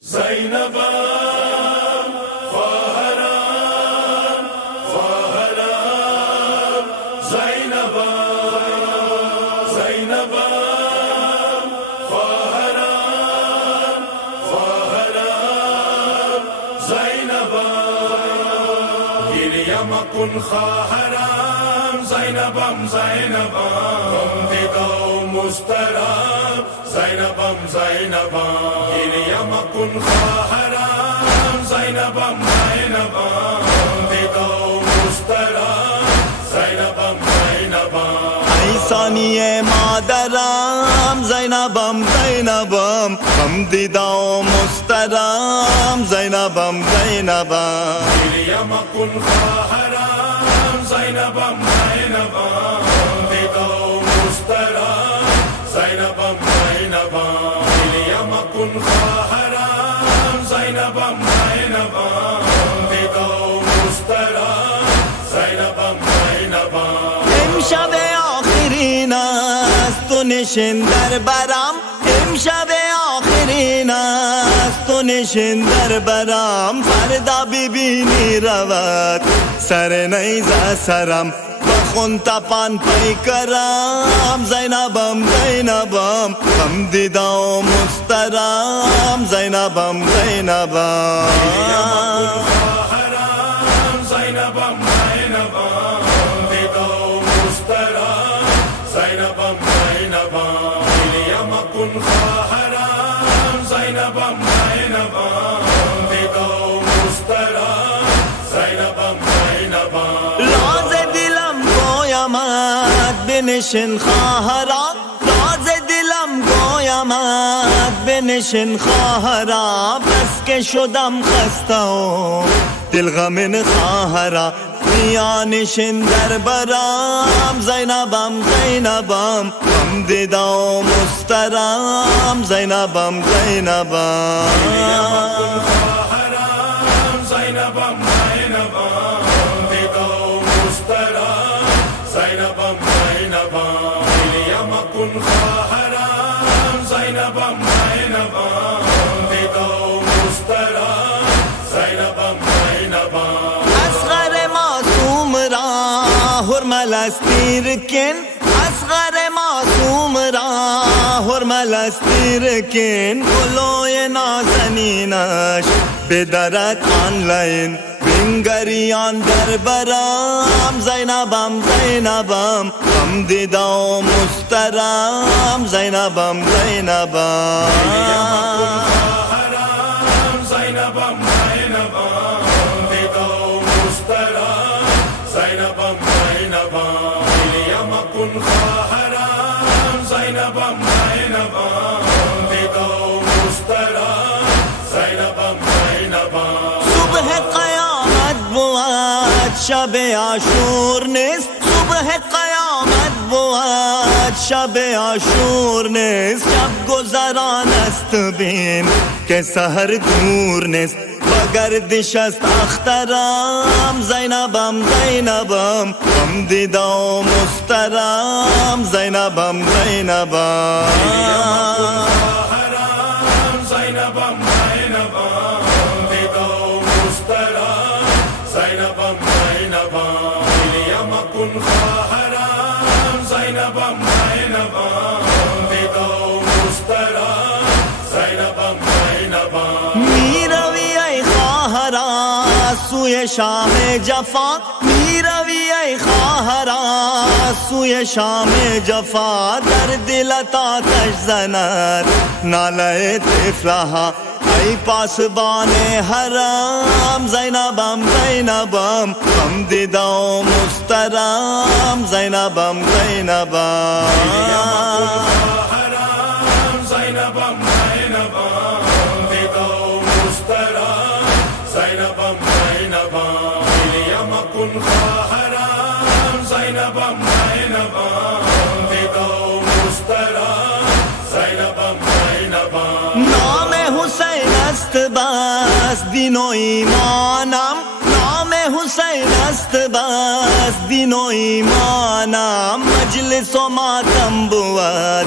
زینبم خواهرم خواهرم زینبم زینبم خواهرم خواهرم زینبم گریه مکن خواهرم زینبم زینبم دیده و مضطرب زینبم زینبم گریه مکن خواهرم زینبم زینبم دیده و مضطرب زینبم زینبم ای ثانیه مادرم زینبم زینبم غم دیده و مضطرب زینبم زینبم گریه مکن خواهرم زینبم زینبم دیده و مضطرب زینبم زینبم گریه مکن خواهرم زینبم زینبم دیده و مضطرب زینبم زینبم امشب آخرین است تو نشین در برم امشب آخرین است تو نشین در برم فردا ببینی رود سر نیزه سرم بخون تپان پیکرم زینبم زینبم غم دیده و مضطرب زینبم زینبم خواهرم زینبم زینبم دیده و مضطرب زینبم زینبم گریه مکن خواهرم زینبم زینبم دیده و مضطرب زینبم زینبم راز دلم گویمت بنشین خواهرا راز دلم گویمت بنشین خواهرا بس که شدم خسته و دل غمین خواهرا بیا نشین در برم زینبم زینبم غم دیده و مضطرب زینبم زینبم خواهرم زینبم زینبم دیده و مضطرب زینبم زینبم گریه مکن خواهرم زینبم زینبم دیده و مضطرب زینبم زینبم اصغر معصوم را حرمل استیرکن اصغر معصوم را حرمل استیرکن گلوی نازنینش بدرد آنلاین بنگریان در برم زینبم زینبم غم دیده و مضطرب زینبم زینبم خواهرم زینبم زینبم دیده و مضطرب زینبم زینبم گریه مکن خواهرم زینبم زینبم دیده و مضطرب زینبم زینبم صبح قیامت بود شب عاشور نیست صبح قیامت بود شب عاشور نیست شب گذران است بین که سحر دور نیست و گردش است اخترم زینبم زینبم غم دیده و مضطرب زینبم زینبم خواهرم زینبم زینبم دیده و مضطرب زینبم زینبم گریه مکن خواهرم زینبم زینبم دیده و مضطرب زینبم زینبم میروی ای خواهرا سوی شام جفا میروی ای خواهرا سوی شام جفا در دلت آتش زند ناله طفلها ای پاسبان حرم زینبم زینبم غم دیده و مضطرب زینبم زینبم خواهرم زینبم زینبم دیده و مضطرب زینبم زینبم گریه مکن خواهرم زینبم زینبم دیده و مضطرب زینبم زینبم نام حسین است بس دین و ایمانم نام حسین است بس دین و ایمانم مجلس و ماتم بود